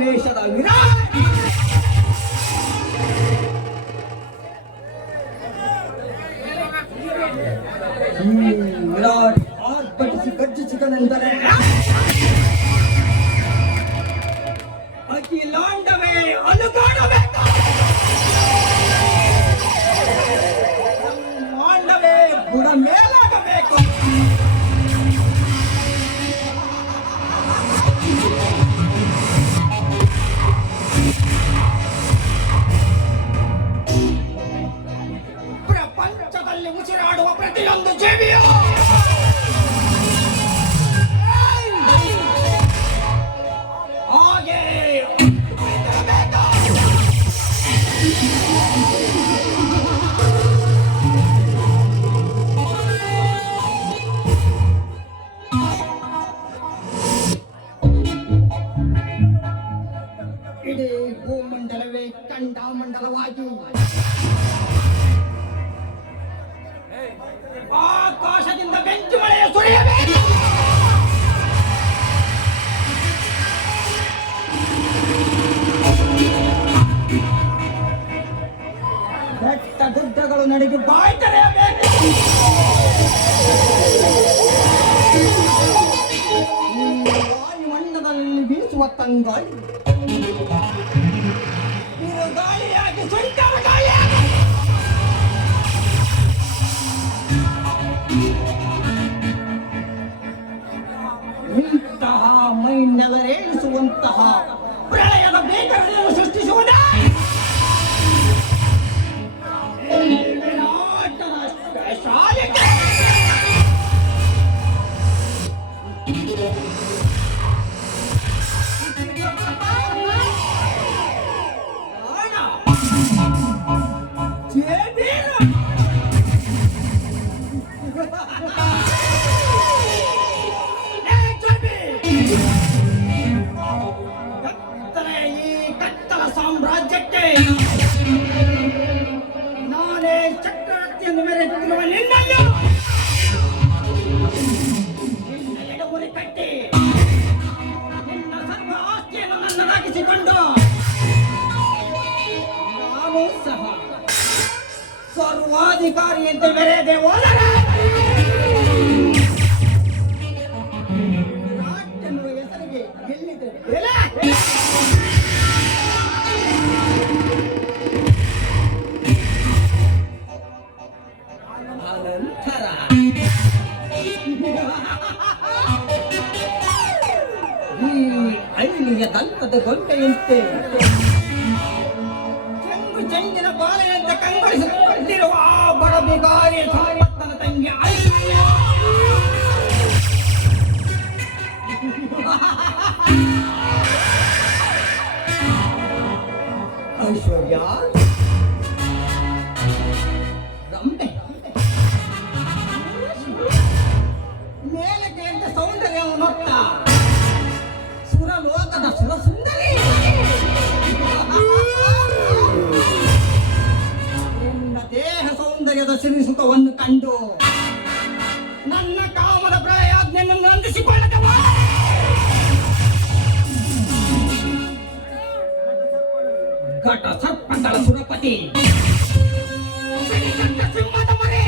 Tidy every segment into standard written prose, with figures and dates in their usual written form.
ವೇಷದ ವಿರಾಟ್ ವಿರಾಟ್ ಆರ್ಭಟಿಸಿ ಗರ್ಜಿಸಿದನೆಂದರೆ ಅಖಿಲಾಂಡವೇ ಅಲುಗಾಡಬೇಕು, ಮಾಂಡವೇ ಬುಡ ಮೇಲಾಗಬೇಕು. ಪ್ರಪಂಚದಲ್ಲಿ ಉಸಿರಾಡುವ ಪ್ರತಿಯೊಂದು ಜೀವಿಯು ಹಾಗೆ ಇಡೀ ಭೂಮಂಡಲವೇ ಖಂಡಾಮಂಡಲವಾಗಿ ಆಕಾಶದಿಂದ ಬೆಂಕಿ ಮಳೆಯ ಸುರಿಯಬೇಕು. ಬೆಟ್ಟ ಗುಡ್ಡಗಳು ನಡಿಗೆ ಬಾಯಿ ತೆರೆಯಬೇಕು. ವಾಯುಮಂಡಲದಲ್ಲಿ ಬೀಸುವ ತಂಗಾಳಿ ಗಾಳಿಯಾಗಿ ಸುಂಟರ ಗಾಳಿಯಾಗಿ ಇಂತಹ ಮೈ ನೆಲರೇಳಿಸುವಂತಹ ಪ್ರಳಯದ ಬೇಗವನ್ನು ಸೃಷ್ಟಿಸುವುದೇ ಶಾಲೆಗೆ. ಕತ್ತಲ ಸಾಮ್ರಾಜ್ಯಕ್ಕೆ ನಾನೇ ಚಕ್ರವರ್ತಿಯನ್ನು ಮೆರೆದಿರುವ ನಿನ್ನನ್ನು ನಿನ್ನ ಎಡಗುರಿ ಕಟ್ಟಿ ನಿನ್ನ ಸರ್ವ ಆಸ್ತಿಯನ್ನು ನನ್ನದಾಗಿಸಿಕೊಂಡು ನಾನು ಸಹ ಸರ್ವಾಧಿಕಾರಿಯಂತೆ ಮೆರೆಯದೆ ಹೋದರೆ ರಾಜ್ಯದ ಹೆಸರಿಗೆ ಗೆಲ್ಲಿದೆ ಅನಂತರ ಈ ಹಳ್ಳಿಯ ದಲ್ಪದ ಗೊಂಟೆಯಂತೆ ಚೆಂಗು ಚೆಂಗಿನ ಬಾಲೆಯಂತೆ ಕಂಗೊಳಿಸಿಕೊಂಡಿರುವ ಆ ಬಡಬಿಗಾರಿ ಸಂಪತ್ತನ ತಂಗಿ ಐಶ್ವರ್ಯ ರಂಬೆ ಮೇಲಕ್ಕೆ ಅಂತ ಸೌಂದರ್ಯವನ್ನು ನೋಡ್ತ ಸುರಲೋಕದ ಸುರಸುಂದರಿ ನಿನ್ನ ದೇಹ ಸೌಂದರ್ಯದ ಸಿರಿಸುಖವನ್ನು ಕಂಡು ನನ್ನ ಕಾಮದ ಪ್ರಳಯಾಜ್ಞೆಯನ್ನು ನಂದಿಸಿಕೊಳ್ಳದ ಘಟ ಸರ್ಪಗಳ ಸುರಪತಿ ಸಿಂಹದ ಮರೆ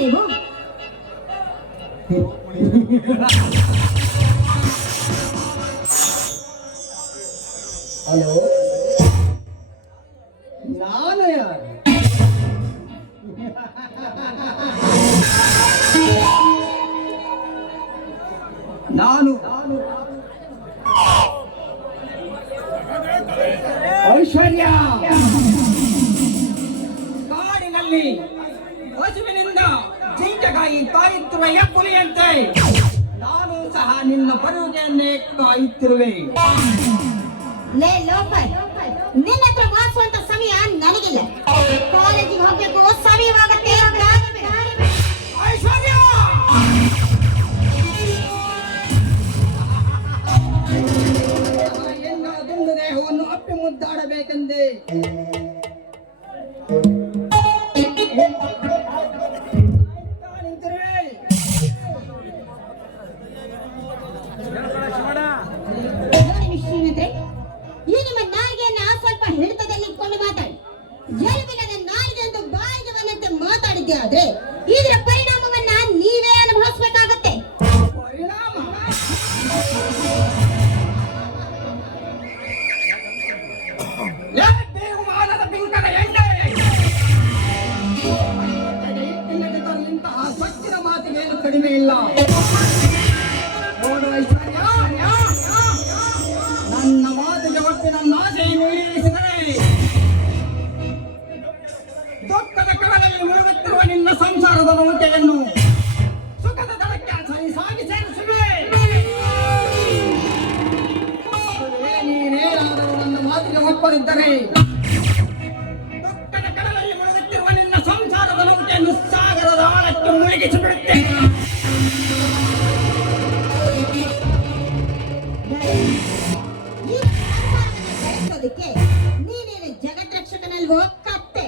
ನೀವು? ಹಲೋ, ನಾನು ಯಾರು? ನಾನು ಐಶ್ವರ್ಯ. ಕಾಡಿನಲ್ಲಿ ಹಸುವಿನಿಂದ ಜಿಂಕೆಗಾಗಿ ಕಾಯುತ್ತಿರುವ ಹೆಬ್ಬುಲಿಯಂತೆ ನಾನು ಸಹ ನಿನ್ನ ಬರುವಿಕೆಯನ್ನೇ ಕಾಯುತ್ತಿರುವೆ. ಲೇ ಲೋಫರ್, ನಿನ್ನ ಹತ್ರ ಮಾಸುವಂತ ಸಮಯ ನನಗಿಲ್ಲ. ಕಾಲೇಜಿಗೆ ಹೋಗ್ಬೇಕು, ಸಮಯವಾಗತ್ತೆ. ಐಶ್ವರ್ಯ, ಎನ್ನ ದೇಹವನ್ನು ಅಪ್ಪಿ ಮುದ್ದಾಡಬೇಕೆಂದೇ ನೋಡಿ ಶ್ರೀಮಂತ್ರೆ, ಈ ನಿಮ್ಮ ನಾಲಿಗೆಯನ್ನ ಸ್ವಲ್ಪ ಹಿಡಿತದಲ್ಲಿ ಇಟ್ಕೊಂಡು ಮಾತಾಡಿ. ಎಲುಬಿಲ್ಲದ ನಾಲಿಗೆ ಎಂದು ಬಾಯಿಗೆ ಬಂದಂತೆ ಮಾತಾಡಿದ್ದೆ ಆದ್ರೆ ಇದರ ಪರಿಣಾಮವನ್ನ ನೀವೇ ಅನುಭವಿಸಬೇಕಾಗತ್ತೆ. ಪರಿಣಾಮ? ಬೇಗುಮಾನದ ಬಿಂಕದ ಎಣ್ಣೆ ಇಂತಹ ಸಚ್ಚಿನ ಮಾತಿಗೇನು ಕಡಿಮೆ ಇಲ್ಲ. ನೋಡು ಐಶ್ವರ್ಯ, ನನ್ನ ಮಾತಿಗೆ ಒಪ್ಪಿ ನನ್ನ ಆಸೆಯನ್ನು ಈಡೇರಿಸಿದರೆ ದುಃಖದ ಕಡಲಲ್ಲಿ ಮುಳುಗುತ್ತಿರುವ ನಿನ್ನ ಸಂಸಾರದ ನೌಕೆಯನ್ನು ಸುಖದ ದಡಕ್ಕೆ ಸಾಗಿ ಸೇರಿಸುವೆ. ನೀನೇನಾದರೂ ನನ್ನ ಮಾತಿಗೆ ಒಪ್ಪದಿದ್ದರೆ ದುಃಖದ ಕಡಲಲ್ಲಿ ಮುಳುಗುತ್ತಿರುವ ನಿನ್ನ ಸಂಸಾರದ ನೌಕೆಯನ್ನು ಸಾಗರದ ಆಳಕ್ಕೆ ಮುಳುಗಿಸಿ ಬಿಡುತ್ತೆ. ಈ ಸಂಸಾರವನ್ನ ಬೆಳೆಸೋದಕ್ಕೆ ನೀನೇನು ಜಗದ್ರಕ್ಷಕನಲ್ವೋ ಕತ್ತೆ?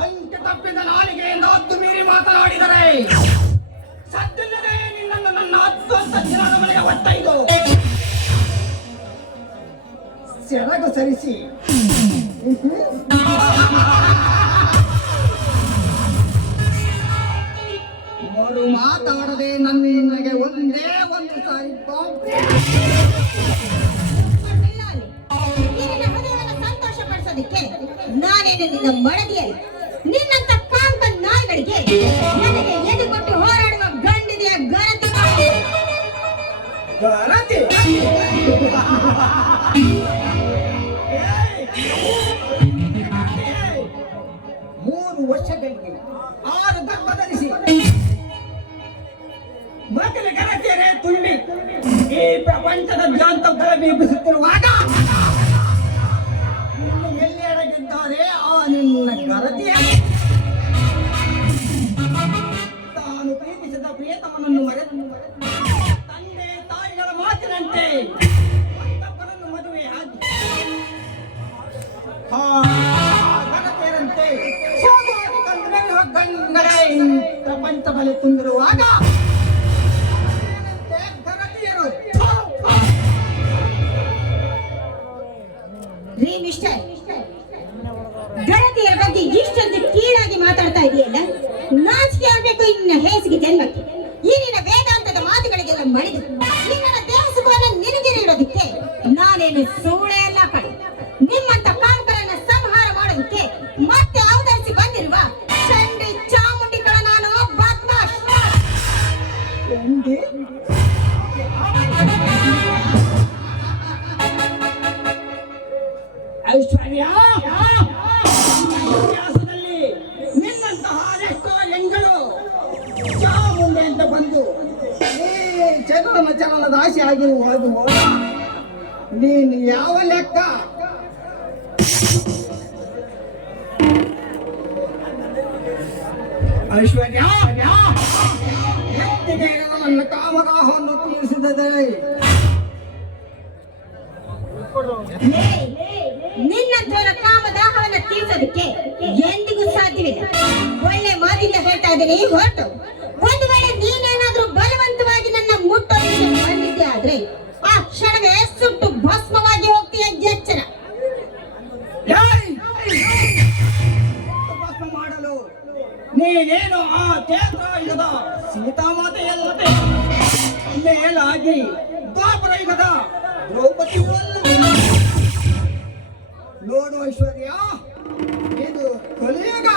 ಅಂಕೆ ತಪ್ಪಿದ ನಾಲಿಗೆಯಿಂದ ಹತ್ತು ಮೀರಿ ಮಾತನಾಡಿದರೆ ಸದ್ದಿಲ್ಲದೆ ನಿನ್ನನ್ನು ನನ್ನ 10 ದಿನದ ಮನೆಗೆ ಒತ್ತೈದು ಸೆರಗು ಸರಿಸಿ ಮರು ಮಾತಾಡದೆ ನಿನಗೆ ಒಂದೇ ಒಂದು ಸಾರಿ ನಿನ್ನ ಹೃದಯವನ್ನು ಸಂತೋಷ ಪಡಿಸೋದಕ್ಕೆ ನಾನೇನು ನಿನ್ನ ಮಡದಿಯಲ್ಲ. ನಿನ್ನಂತ ಕಾಂತ ನಾಯಿಗಳಿಗೆ ನನಗೆ ಎದೆ ಕೊಟ್ಟು ಹೋರಾಡುವ ಗಂಡಿದೆಯ ಗರತಿ. ಗರತಿ? 3 ವರ್ಷಗಳಿಗೆ 6 ಗರ್ಭ ಧರಿಸಿ ಮಕ್ಕಳ ಗರತಿಯರೇ ತುಂಬಿ ಈ ಪ್ರಪಂಚದ ಜಾಂತಗಳ ಬೀಪಿಸುತ್ತಿರುವಾಗ ಇನ್ನು ಎಲ್ಲಿ ಅಡಗಿದ್ದಾರೆ ಆ ನಿನ್ನ ಗರತಿಯ ತಾನು ಪ್ರೀತಿಸಿದ ಪ್ರಿಯತಮನನ್ನು ಮರೆತು ತಂದೆ ತಾಯಿಗಳ ಮಾತಿನಂತೆ ಮತ್ತೊಬ್ಬನನ್ನು ಮದುವೆ ಆಗಿ ಗರತಿಯರಂತೆ ಸೋಮಾರಿ ಕಂಡು ಗಂಗಡೇ ಪ್ರಪಂಚ ಬಲೆ ತುಂಬಿರುವಾಗ ಗರತಿಯರು ರೀ ಮಿಸ್ಟರ್, ಗರತಿಯರ ಬಗ್ಗೆ ಇಷ್ಟೊಂದು ಕೀಳಾಗಿ ಮಾತಾಡ್ತಾ ಇದೆಯಲ್ಲ, ನಾಚಿಕೆ ಆಗ್ಬೇಕು ಇನ್ನ ಹೇಸಿಗೆ ಜನ್ಮಕ್ಕೆ. ಈ ನಿನ್ನ ವೇದಾಂತದ ಮಾತುಗಳಿಗೆಲ್ಲ ಮಣಿದು ನಿನ್ನ ದೇಹ ಸುಖವನ್ನು ನಿನಗೆ ನೀಡೋದಕ್ಕೆ ನಾನೇನು ಸೂಳೆ ಅಲ್ಲ ಕಣೆ. ನಿಮ್ಮಂತ ಕಾಂತರನ್ನ ಸಂಹಾರ ಮಾಡೋದಕ್ಕೆ ಮತ್ತೆ ಅವತರಿಸಿ ಬಂದಿರುವ ಚಂಡಿ ಚಾಮುಂಡಿಗಳ ನಾನು ಬದ್ಮಾಶ್. ಐಶ್ವರ್ಯ, ಇತಿಹಾಸದಲ್ಲಿ ನಿನ್ನಂತಹ ಅದೆಷ್ಟೋ ಹೆಂಗಳು ಚಾಮುಂಡಿ ಅಂತ ಬಂದು ಈ ಚಂದ್ರನ ಚಲನದ ಆಸೆ ಆಗಿರುವಾಗ ನೀನು ಯಾವ ಲೆಕ್ಕ? ಐಶ್ವರ್ಯ, ಎತ್ತಿಗೆ ನನ್ನ ಕಾಮದಾಹವನ್ನು ತೀರಿಸಿದರೆ ನಿನ್ನಂತವರ ಕಾಮದಾಹವನ್ನ ತೀರ್ಸೋದಕ್ಕೆ ಎಂದಿಗೂ ಸಾಧ್ಯವಿಲ್ಲ. ಒಳ್ಳೆ ಮಾತಿಂದ ಹೇಳ್ತಾ ಇದ್ದೀನಿ, ಹೊರಟು. ಒಂದು ವೇಳೆ ನೀನೇನಾದ್ರೂ ಬಲವಂತವಾಗಿ ನನ್ನ ಮುಟ್ಟೋದಕ್ಕೆ ಬಂದಿದ್ದೆ ಆದ್ರೆ ಆ ಕ್ಷಣವೇ ಸುಟ್ಟು ಭಸ್ಮವಾಗಿ ಹೋಗ್ತೀಯ. ಎಚ್ಚರ. ನೀನೇನು ಆ ಕ್ಷೇತ್ರಯುಗದ ಸೀತಾಮಾತೆಯಲ್ಲದೆ ಮೇಲಾಗಿ ದ್ವಾಪರ ಯುಗದ ದ್ರೌಪದಿಯೂ ಅಲ್ಲ. ನೋಡು ಐಶ್ವರ್ಯ, ಇದು ಕಲಿಯುಗ.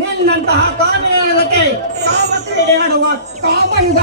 ನಿನ್ನಂತಹ ಕಾಮೆಯಕ್ಕೆ ಕಾಮ ಕ್ರೀಡೆ ಆಡುವ ಕಾಮಯುಗ.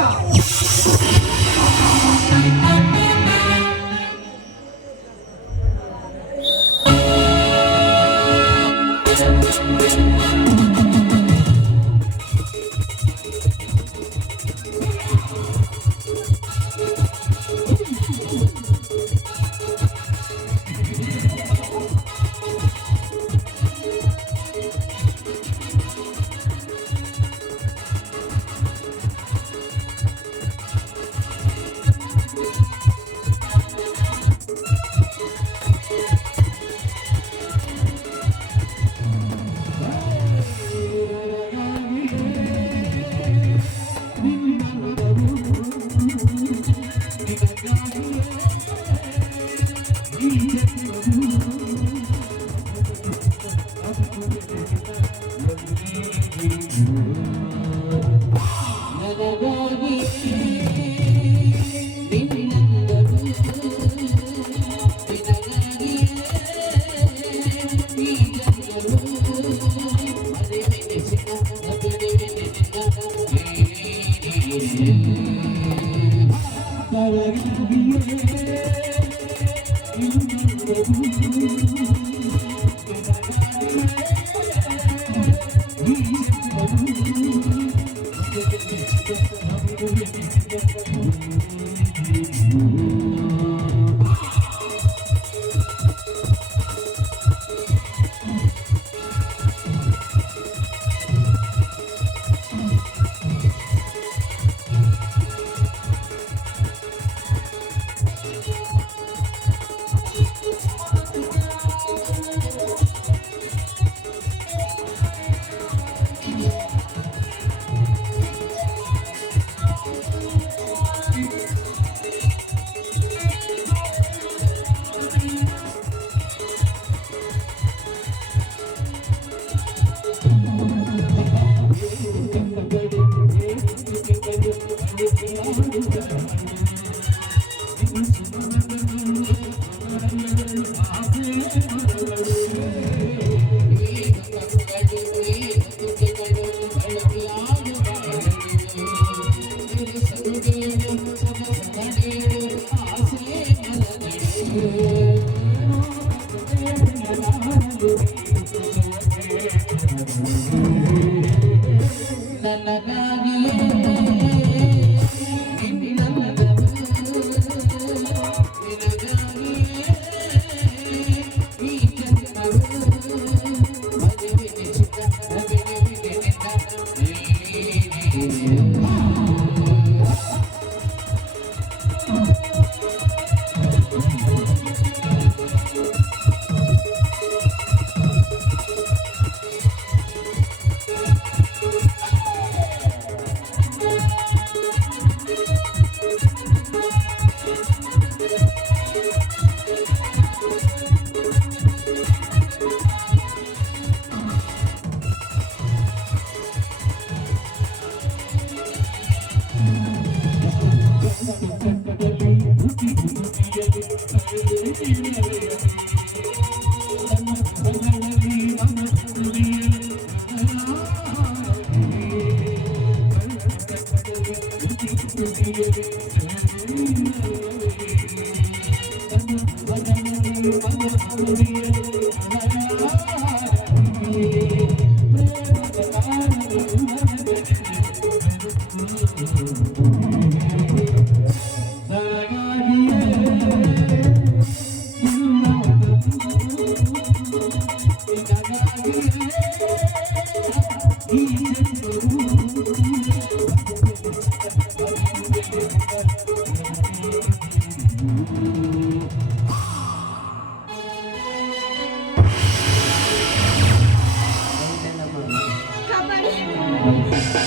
ಕಾಪಾಡಿ,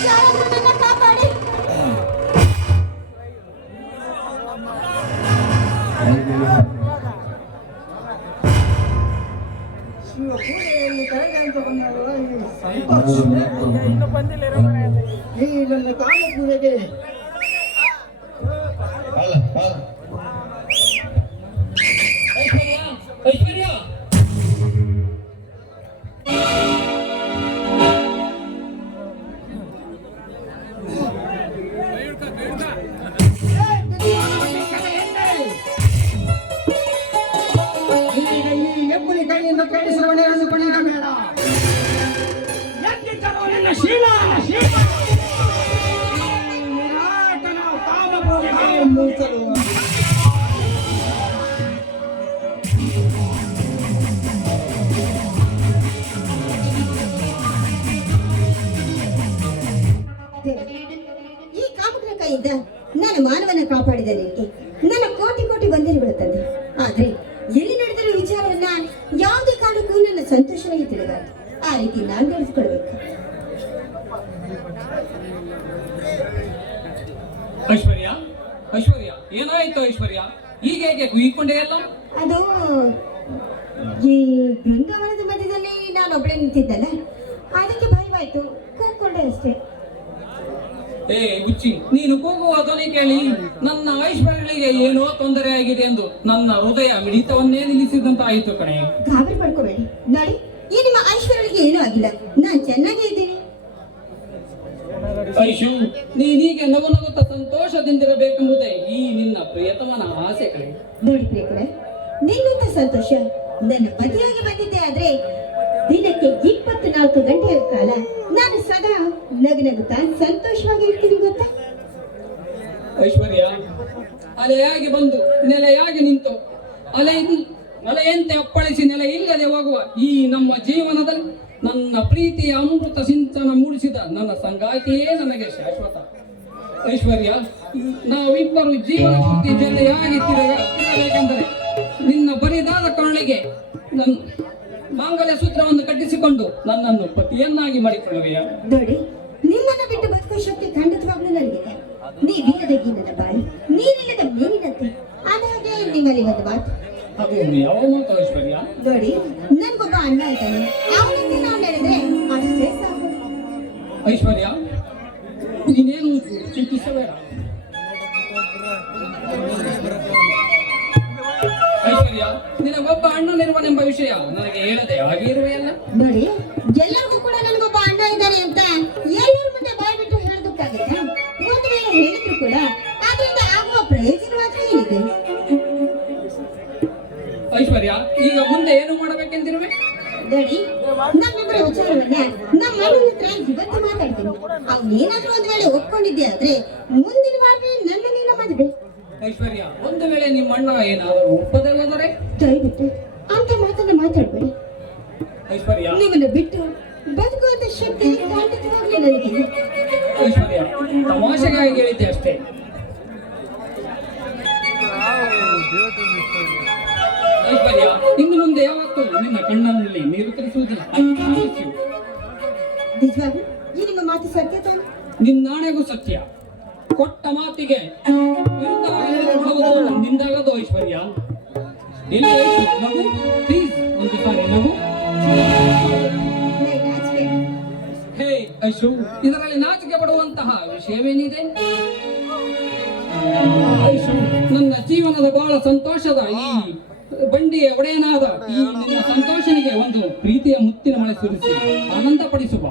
ಯಾರಾದ್ರೂ ನನ್ನ ಕಾಪಾಡಿ. ಶಿವಪೂಜೆ ಇಲ್ಲಿ ಕರೆಗೆ ಅಂತ ಬಂದವರು ಈ ನನ್ನ ಕಾಮಪೂಜೆಗೆ ಐಶ್ವರ್ಯ ಈ ಹೆಬ್ಬುಲಿ ಕೈಯಿಂದ ಕೇಳಿಸಿರುವ ಕೊನೆಯ ಬೇಡ ಎದ್ದಿದ್ದರು ನಿನ್ನ ಶೀಲ ವಿರಾಟನ ಕಾಮಪೂಜೆಗೆ ಮುಗಿಸಲು ಈ ಕಾಮಕನ ಕೈಯಿಂದ ನಾನು ಮಾನವನ ಕಾಪಾಡಿದ ನಿನಗೆ ನನ್ನ ಕೋಟಿ ಕೋಟಿ ವಂದನೆಗಳು ತಂದೆ. ಆದ್ರೆ ಎಲ್ಲಿ ನಡೆದಿರೋ ವಿಚಾರವನ್ನ ಯಾವುದೇ ಕಾರಣಕ್ಕೂ ನನ್ನ ಸಂತೋಷವಾಗಿ ತಿಳಿಬಾರ್ದು. ಆ ರೀತಿ ನಾನು ನಡೆದುಕೊಳ್ಬೇಕು. ಐಶ್ವರ್ಯ ಐಶ್ವರ್ಯ ಏನಾಯ್ತು ಐಶ್ವರ್ಯ? ಈಗ ಹೇಗೆ ಕುಯ್ಕೊಂಡೆ ಎಲ್ಲ? ಅದು ಈ ಬೃಂದಾವನದ ಮಧ್ಯದಲ್ಲಿ ನಾನು ಒಬ್ಬಳೇ ನಿಂತಿದ್ದಲ್ಲ, ಅದಕ್ಕೆ ಭಯವಾಯ್ತು, ಕೂತ್ಕೊಂಡೆ ಅಷ್ಟೇ. ಏ ಬುಚ್ಚಿ, ನೀನು ಕೂಗುವ ಧ್ವನಿ ಕೇಳಿ ನನ್ನ ಐಶ್ವರ್ಯಗಳಿಗೆ ಏನೋ ತೊಂದರೆ ಆಗಿದೆ ಎಂದು ನನ್ನ ಹೃದಯ ಮಿಡಿತವನ್ನೇ ನಿಲ್ಲಿಸಿದಂತಾಯಿತು ಕಣೆ. ಗಾಬರಿ ಪಡ್ಕೋಬೇಡಿ. ನೋಡಿ, ಈ ನಿಮ್ಮ ಐಶ್ವರ್ಯಗಳಿಗೆ ಏನೂ ಆಗಿಲ್ಲ, ನಾನು ಚೆನ್ನಾಗೇ ಇದ್ದೀನಿ. ಐಶು, ನೀನೀಗೆ ನಗು ನಗುತ್ತಾ ಸಂತೋಷದಿಂದಿರಬೇಕೆಂಬುದೇ ಈ ನಿನ್ನ ಪ್ರಿಯತಮನ ಆಸೆ ಕಣೆ. ನೋಡಿ ಪ್ರಿಯಕರೇ, ನಿನ್ನಂತ ಸಂತೋಷ ನನ್ನ ಪತಿಯಾಗಿ ಬಂದಿದ್ದೆ ಆದ್ರೆ ದಿನಕ್ಕೆ 24 ಗಂಟೆಯ ಕಾಲ ನಾನು ಸದಾ ನಗುತ್ತಾ ಸಂತೋಷವಾಗಿ ಇರ್ತೀನಿ ಗೊತ್ತಾ? ಐಶ್ವರ್ಯ, ಅಲೆಯಾಗಿ ಬಂದು ನೆಲೆಯಾಗಿ ನಿಂತು ಅಲೆಯಂತೆ ಅಪ್ಪಳಿಸಿ ನೆಲೆ ಇಲ್ಲದೆ ಹೋಗುವ ಈ ನಮ್ಮ ಜೀವನದಲ್ಲಿ ನನ್ನ ಪ್ರೀತಿಯ ಅಮೃತ ಸಿಂಚನ ಮೂಡಿಸಿದ ನನ್ನ ಸಂಗಾತಿಯೇ ನನಗೆ ಶಾಶ್ವತ. ಐಶ್ವರ್ಯ, ನಾವಿಬ್ಬರು ಜೀವನ ಪೂರ್ತಿ ಜೊತೆಯಾಗಿ ತಿರಬೇಕೆಂದರೆ ನಿನ್ನ ಬರಿದಾದ ಕರುಳಿಗೆ ನನ್ನ ಮಾಂಗಲ್ಯ ಸೂತ್ರವನ್ನು ಕಟ್ಟಿಸಿಕೊಂಡು ನನ್ನನ್ನು ಪತಿಯನ್ನಾಗಿ ಮಾಡಿಕೊಳ್ಳುವೆಯಾ? ನೋಡಿ, ನಿಮ್ಮನ್ನ ಬಿಟ್ಟು ಬದುಕುವ ಶಕ್ತಿ ಖಂಡಿತವಾಗ್ಲೂ ನನಗಿದೆ. ನೀವಿಲ್ಲದ ಗೀನದ ಬಾಯಿ, ನೀರಿಲ್ಲದ ಮೀನಿನಂತೆ. ಅದಾಗೆ ನಿಮ್ಮಲ್ಲಿ ಒಂದು ಮಾತು. ಅದು ಯಾವ ಮಾತು ಐಶ್ವರ್ಯ? ನೋಡಿ, ನನ್ಗೊಬ್ಬ ಅಣ್ಣ ಇದ್ದಾನೆ, ಅವನಿಂದ ನಾವು ನಡೆದ್ರೆ ಅಷ್ಟೇ ಸಾಕು. ಐಶ್ವರ್ಯ, ನೀನೇನು ಚಿಂತಿಸಬೇಡ. ಐಶ್ವರ್ಯ, ನಿನಗೊಬ್ಬ ಅಣ್ಣನಿರುವನೆಂಬ ವಿಷಯ ನನಗೆ ಹೇಳದೆ ಹಾಗೆ ಇರುವೆಯಲ್ಲ. ನೋಡಿ, ಎಲ್ಲರಿಗೂ ಕೂಡ ನನ್ಗೊಬ್ಬ ಅಣ್ಣ ಇದ್ದಾನೆ ಅಂತ ಎಲ್ಲರ ಮುಂದೆ ಬಾಯಿ ಬಿಟ್ಟು ಹೇಳೋದಕ್ಕಾಗುತ್ತೆ. ಒಂದು ವೇಳೆ ಹೇಳಿದ್ರು ಕೂಡ ಅದರಿಂದ ಆಗುವ ಪ್ರಯೋಜನ ಮಾತ್ರ ಏನಿದೆ? ಐಶ್ವರ್ಯ, ಈಗ ಮುಂದೆ ಏನು ಮಾಡಬೇಕೆಂದಿರುವೆ? ನೋಡಿ, ನಮ್ಮಿಬ್ಬರ ವಿಚಾರವನ್ನ ನಮ್ಮ ಅಣ್ಣನ ಹತ್ರ ಇವತ್ತು ಮಾತಾಡ್ತೀನಿ. ಅವನೇನಾದ್ರೂ ಒಂದು ವೇಳೆ ಒಪ್ಕೊಂಡಿದ್ದೆ ಆದ್ರೆ ಮುಂದಿನ ವಾರ ನನ್ನ ನಿನ್ನ ಮದುವೆ. ಐಶ್ವರ್ಯ, ಒಂದು ವೇಳೆ ನಿಮ್ಮ ಅಣ್ಣ ಏನಾದರೂ ಒಪ್ಪದೆ ಹೋದರೆ? ದಯವಿಟ್ಟು ಅಂತ ಮಾತನ್ನ ಮಾತಾಡ್ಬೇಡಿ. ಐಶ್ವರ್ಯ, ನಿಮ್ಮನ್ನ ಬಿಟ್ಟು ಬದುಕುವಂತ ಶಕ್ತಿ ಖಂಡಿತವಾಗ್ಲೂ ನನಗಿದೆ. ಐಶ್ವರ್ಯ, ತಮಾಷೆಗಾಗಿ ಹೇಳಿದ್ದೆ ಅಷ್ಟೇ. ಐಶ್ವರ್ಯ, ಇನ್ನು ಮುಂದೆ ಯಾವತ್ತೂ ನಿನ್ನ ಕಣ್ಣಲ್ಲಿ ನೀರು ತರಿಸುವುದಿಲ್ಲ. ನಿಜವಾಗ್ಲೂ ಈ ನಿಮ್ಮ ಮಾತು ಸತ್ಯ ತಾನೆ? ನಿನ್ನಾಣೆಗೂ ಸತ್ಯ. ಕೊಟ್ಟ ಮಾತಿಗೆ ವಿರುದ್ಧವಾಗಿ ನಡೆದುಕೊಳ್ಳುವುದು ನಿಂದಾಗದು ಐಶ್ವರ್ಯ. ಎಲ್ಲಿ ಐಶು, ನಗು ಪ್ಲೀಸ್, ಒಂದು ಸಾರಿ ನಗು. ಹೇ ಐಶು, ಇದರಲ್ಲಿ ನಾಚಿಕೆ ಪಡುವಂತಹ ವಿಷಯವೇನಿದೆ? ಐಶು, ನನ್ನ ಜೀವನದ ಬಹಳ ಸಂತೋಷದ ಈ ಬಂಡಿಯ ಒಡೆಯನಾದ ಈ ನಿನ್ನ ಸಂತೋಷನಿಗೆ ಒಂದು ಪ್ರೀತಿಯ ಮುತ್ತಿನ ಮಳೆ ಸುರಿಸಿ ಆನಂದ ಪಡಿಸುವ.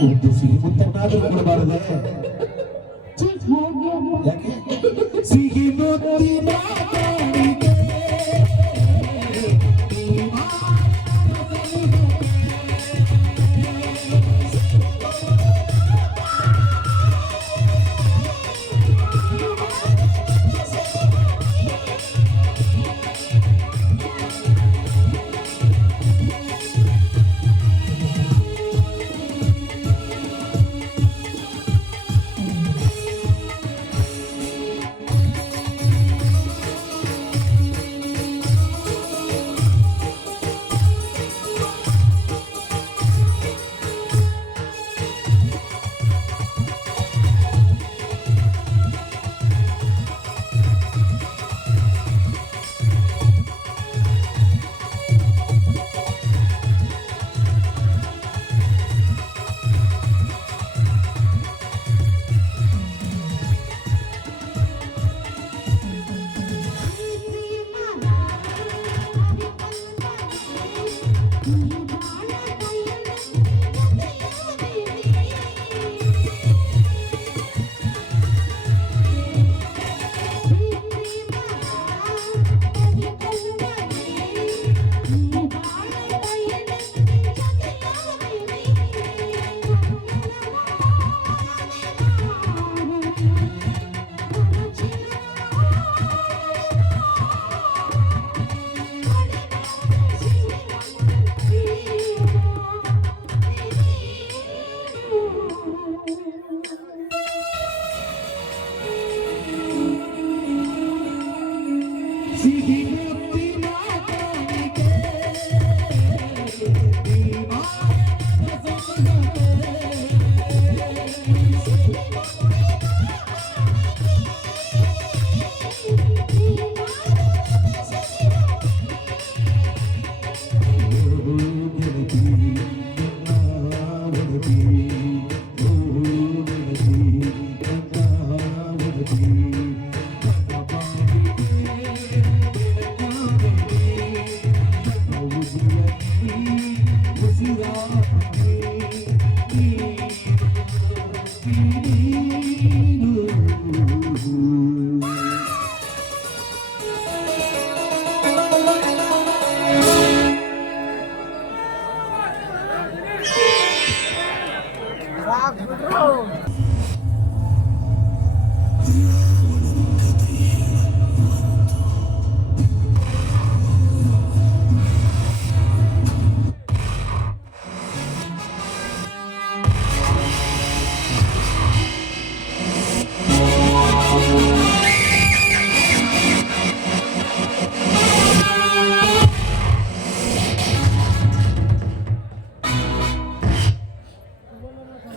ಒಂದು ಸಿಹಿ ಮುತ್ತನ್ನಾದರೂ ಕೊಡಬಾರದೆ ಯಾಕೆ ಸಿಹಿ ಮುತ್ತಿನ ಕಾಣಿಕೆ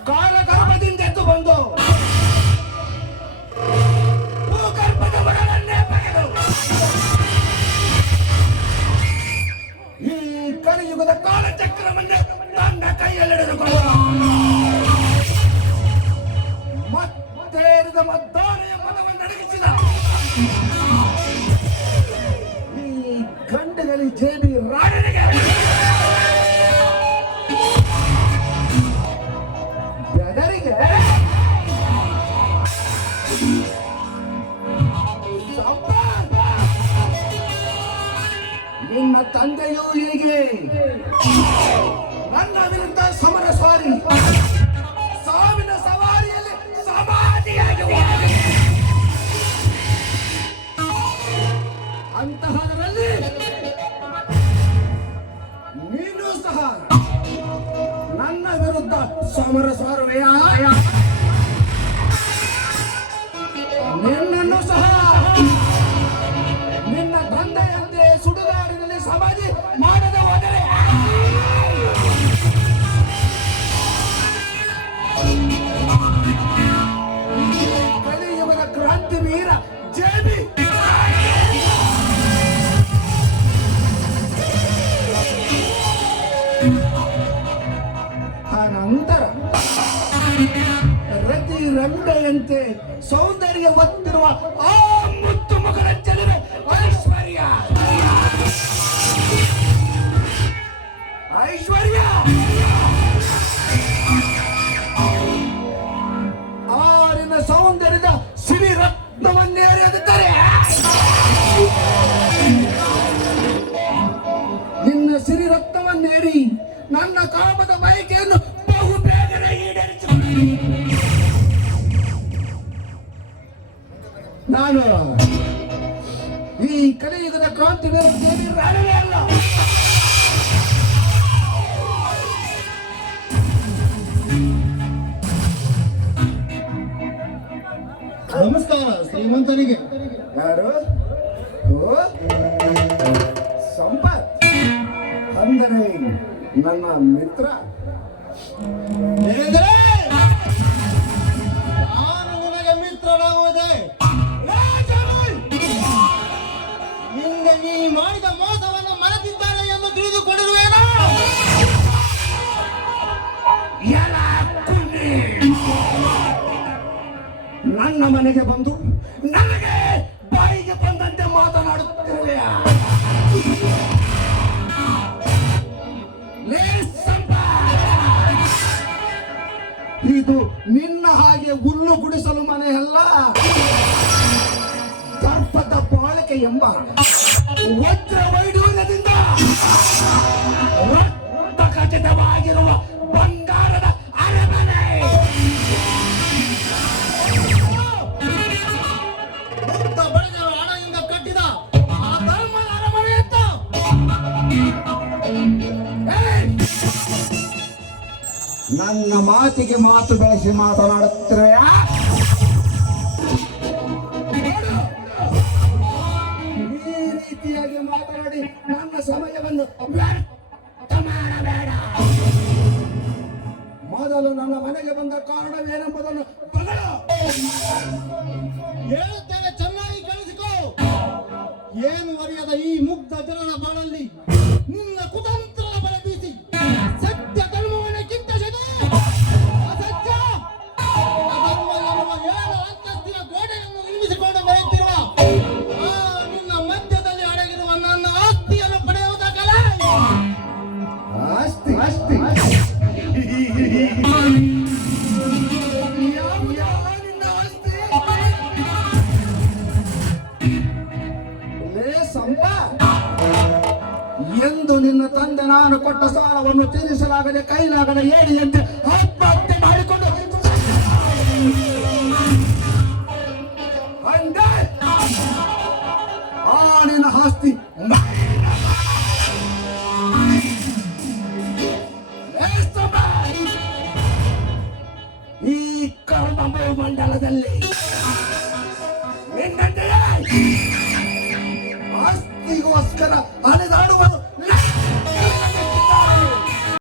ಕಾಲಗರ್ಭದಿಂದ ಎದ್ದು ಬಂದು ಭೂಗರ್ಭದ ಒಳಗನ್ನೇ ಬಗೆದು ಈ ಕಲಿಯುಗದ ಕಾಲಚಕ್ರವನ್ನೇ ತನ್ನ ಕೈಯಲ್ಲಿಡಿದುಕೊಂಡು ಮತ್ತೇರಿದ ಮದ್ದಾನೆಯ ಮತವನ್ನು ಅಡಗಿಸಿದ ಈ ಗಂಡುಗಲಿ ಜೇಬಿ ರಾಣನಿಗೆ ಬೆದರಿಗೆ ನಿನ್ನ ತಂದೆಯೂ ಹೀಗೆ ನನ್ನ ವಿರುದ್ಧ ಸಮರ ಸ್ವಾರಿ ಸಾವಿನ ಸವಾರಿಯಲ್ಲಿ ಸಮಾಧಿಯಾಗಿ ಅಂತಹದರಲ್ಲಿ ನೀನು ಸಹ ನನ್ನ ವಿರುದ್ಧ ಸಮರ ಸ್ವಾರುವೆಯ ನಿನ್ನನ್ನು ಸಹ ನಿನ್ನ ತಂದೆಯಂತೆ ಸುಡುಗಾಡಿನಲ್ಲಿ ಸಮಾಧಿ ಮಾಡದೆ ಹೋದರೆ ಕಲಿಯುಗದ ಕ್ರಾಂತಿ ವೀರ ಜೇಬಿ ಅನಂತರ ರತಿ ರಂಡೆಯಂತೆ ಸೌಂದರ್ಯ ಒತ್ತಿರುವ ಆ ಮುತ್ತು ಮುಖದ ಚೆಲುವೆ ಐಶ್ವರ್ಯ ಐಶ್ವರ್ಯ ಆರಿನ ಸೌಂದರ್ಯದ ಸಿರಿ ರತ್ನವನ್ನೇರಿಯದಿದ್ದರೆ ನಿನ್ನ ಸಿರಿ ರತ್ನವನ್ನೇರಿ ನನ್ನ ಕಾಮದ ಬಯಕೆಯನ್ನು ಬಹು ಬೇಗನೆ ಈಡೇರಿಸಿಕೊಳ್ಳಿ. ನಾನು ಈ ಕಲಿಯುಗದ ಕ್ರಾಂತಿ ದೇವಿ ರಾಣವೇ ಅಲ್ಲ. ನಮಸ್ಕಾರ ಶ್ರೀಮಂತನಿಗೆ. ಯಾರು? ಓ, ಸಂಪತ್ ಅಂದರೆ ನನ್ನ ಮಿತ್ರ. ಹೇಳಿದರೆ ನಾನು ನಿನಗೆ ಮಿತ್ರನಾಗುವುದೇ ಹಿಂದೆ ನೀ ಮಾಡಿದ ಮೋಸವನ್ನು ಮರೆತಿದ್ದಾನೆ ಎಂದು ತಿಳಿದುಕೊಂಡಿರುವೇನೋ? ಎಲ ಕುನ್ನಿ, ನನ್ನ ಮನೆಗೆ ಬಂದು ನನಗೆ ಬಾಯಿಗೆ ಬಂದಂತೆ ಮಾತನಾಡುತ್ತಿರುವೆಯಾ? ಇದು ನಿನ್ನ ಹಾಗೆ ಹುಲ್ಲು ಗುಡಿಸಲು ಮನೆಯಲ್ಲ, ದರ್ಪದ ಬಾಳಿಕೆ ಎಂಬ ವಜ್ರ ವೈಡೂರ್ಯದಿಂದ ರಕ್ತ ಖಚಿತವಾಗಿರುವ ಬಂಗಾರದ ಅರಮನೆ. ಬಳಿದ ಹಣದಿಂದ ಕಟ್ಟಿದ ಆ ಧರ್ಮದ ಅರಮನೆ ಅಂತ ನನ್ನ ಮಾತಿಗೆ ಮಾತು ಬೆಳೆಸಿ ಮಾತನಾಡುತ್ತಿರುವೆಯಾ? ಈ ರೀತಿಯಾಗಿ ಮಾತನಾಡಿ ನನ್ನ ಸಮಯವನ್ನು ವ್ಯರ್ಥ ಮಾಡಬೇಡ. ಮೊದಲು ನನ್ನ ಮನೆಗೆ ಬಂದ ಕಾರಣವೇನೆಂಬುದನ್ನು ಬಗಳು. ಹೇಳುತ್ತೇನೆ, ಚೆನ್ನಾಗಿ ಕೇಳಿಸಿಕೋ. ಏನು ಅರಿಯದ ಈ ಮುಗ್ಧ ಜನರ ಬಾಳಲ್ಲಿ ನಿನ್ನ ಕುತಂತ್ರದ ಬಲ ಬೀಸಿ ಸತ್ಯ ಧರ್ಮವನ್ನಕ್ಕಿಂತ ಅಸತ್ಯ ಅಧರ್ಮ ಎನ್ನುವ 7 ಅಂತಸ್ತಿನ ಗೋಡೆಯನ್ನು ನಿರ್ಮಿಸಿಕೊಂಡು ಬರುತ್ತಿರುವ ಆ ನಿನ್ನ ಮಧ್ಯದಲ್ಲಿ ಅಡಗಿರುವ ನನ್ನ ಆಸ್ತಿಯನ್ನು ಪಡೆಯುವುದಾಗಲೇ. ಆಸ್ತಿ ಆಸ್ತಿ ಯಾವ ನಿನ್ನ ಆಸ್ತಿ? ಲೇ ಸಂಪ, ಎಂದು ನಿನ್ನ ತಂದೆ ನಾನು ಕೊಟ್ಟ ಸಾಲವನ್ನು ತೀರಿಸಲಾಗದೆ ಕೈಲಾಗದೆ ಏಡಿಯಂತೆ ಆತ್ಮಹತ್ಯೆ ಮಾಡಿಕೊಂಡು ಅಂದೆ ಆಡಿನ ಆಸ್ತಿ ಈ ಕರ್ಮ ಮಂಡಲದಲ್ಲಿ ನಿನ್ನಂತೆಯೇ ಆಸ್ತಿಗೋಸ್ಕರ ಹಣ